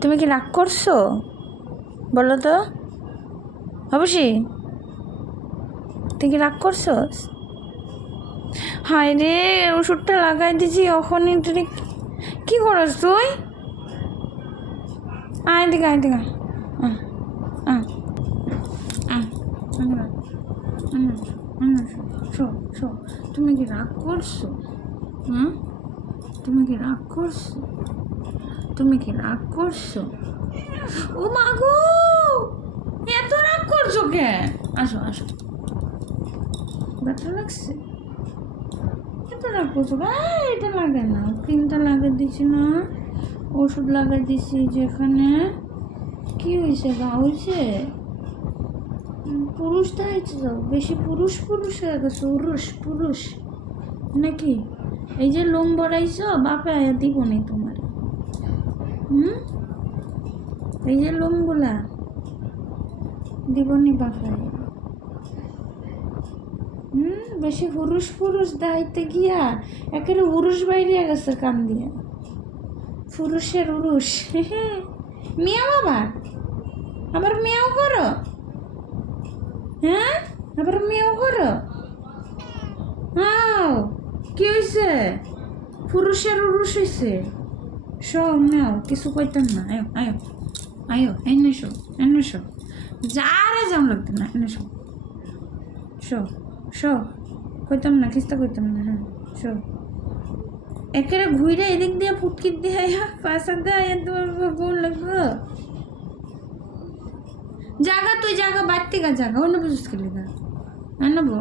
তুমি কি রাগ করছো বলো তো? অবশ্যই তুই কি রাগ করছো? হায় রে, ওষুধটা লাগাই দিছি ওখানে। তুই কি করস তুই? আয় দিকে আয় দিকে তুমি কি রাগ করছো? হুম, তুমি কি রাগ করছো? তুমি কি রাগ করছো? ও মা গো, এত রাগ করছো কে? আসো আসো, ব্যথা লাগছে? এত রাগ করছো? এটা লাগে না, ক্রিমটা লাগিয়ে দিছি না, ওষুধ লাগাই দিছি যেখানে। কি হয়েছে? গা হয়েছে? পুরুষটা হয়েছে তো, বেশি পুরুষ পুরুষ হয়ে গেছে। পুরুষ নাকি? এই যে লোম বড়াইছ, বাপে আয়া দিব নি তোমার। এই যে লোমগুলা দিব নি বাপে আয়া। বেশি পুরুষ দাইতে গিয়া একেবারে উরুষ বাইরে গেছে কান দিয়া। পুরুষের উরুষ। মিয়াও আবার মিয়াও করো? হ্যাঁ, আবার মিয়াও করো? কি হয়েছে? পুরুষের উরুষ হয়েছে। সব নাও, কিছু কইতাম না। আয়ো আয়ো আয়ো, এনে শো যারে যাও লাগতো না, এনে শো কইতাম না, কিস্তা কইতাম না। হ্যাঁ শো, একেবারে ঘুরে এদিক দিয়ে ফুটকিট দিয়ে আয়া পাশা দিয়ে আয়া তোমার বোন লাগবো। জাগা তুই জাগা, বাড়তে গা জাগা, অন্য বুঝিস খেলে গা। আনবো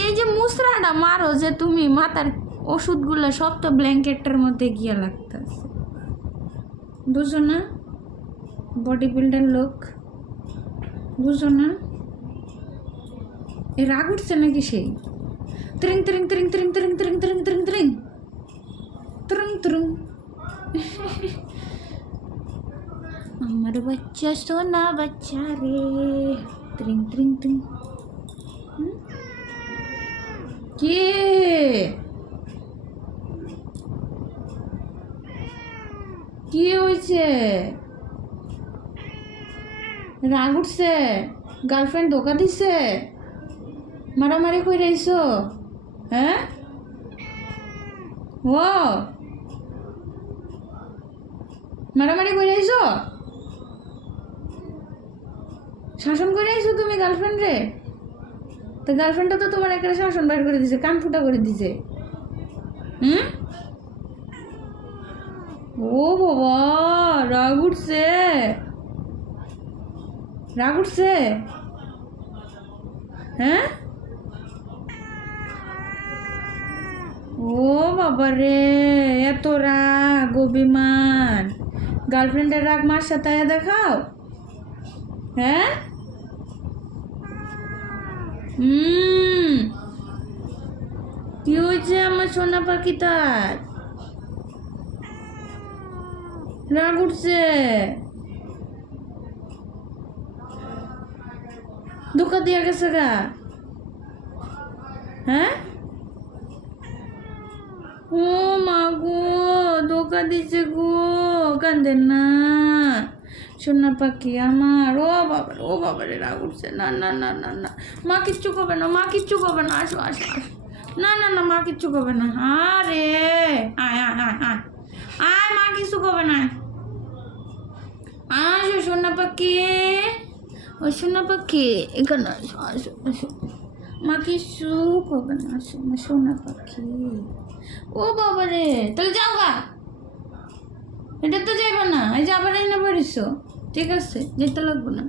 এই যে মুসরাটা মারো যে তুমি, মাথার ওষুধগুলো সব তো ব্ল্যাঙ্কেটের মধ্যে গিয়ে লাগতেছে, বুঝো না? বডি বিল্ডার লোক, বুঝো না? এ রাগ উঠছে নাকি সেই? ত্রিং ত্রিং ত্রিং ত্রিং ত্রিং ত্রিং ত্রিং ত্রিং ত্রিং ত্রিং ত্রিং। আমার বাচ্চা সোনা বাচ্চা রে, ত্রিং ত্রিং ত্রিং। কে কি হয়েছে? রাগ উঠছে? গার্লফ্রেন্ড ধোকা দিছে? মারামারি করে আইছো? হ্যাঁ, ও মারামারি করে আইছো? শাসন করে আইছো তুমি গার্লফ্রেন্ড রে? তো গার্লফ্রেন্ডটা তো তোমার একটা শাসন বাইর করে দিছে, কান ফুটা করে দিছে। ও বাবা, রাগ উঠছে? হ্যাঁ, ও বাবা রে, এত রাগ অভিমান। গার্লফ্রেন্ডের রাগ মার সাথে দেখাও? হ্যাঁ, কি হয়েছে আমার সোনা পাখি? তার রাগ উঠছে? ধোকা দিয়া গেছে গা? হ্যাঁ, ও মা গো, ধোকা দিছে গো, কান্দেন না সোনা পাখি আমার। ও বাবারে রাগ উঠছে। না না না না না, মা কিচ্ছু করবে না, আসো আসো আসো। না না না, মা কিচ্ছু করবে না। আরে আয় আয় আয় আয় আয়, মা কিছু করবে না। আসো সোনা পাখি, ও সোনা পাখি, এখানে আসো আসো আসো। মা কিছু করবে না, আসো মা সোনা পাখি। ও বাবা রে, তাহলে যাও গা। এটা তো যাইবা না, এই যে আবার এনে পারিস। ঠিক আছে, যেতে লাগবো না।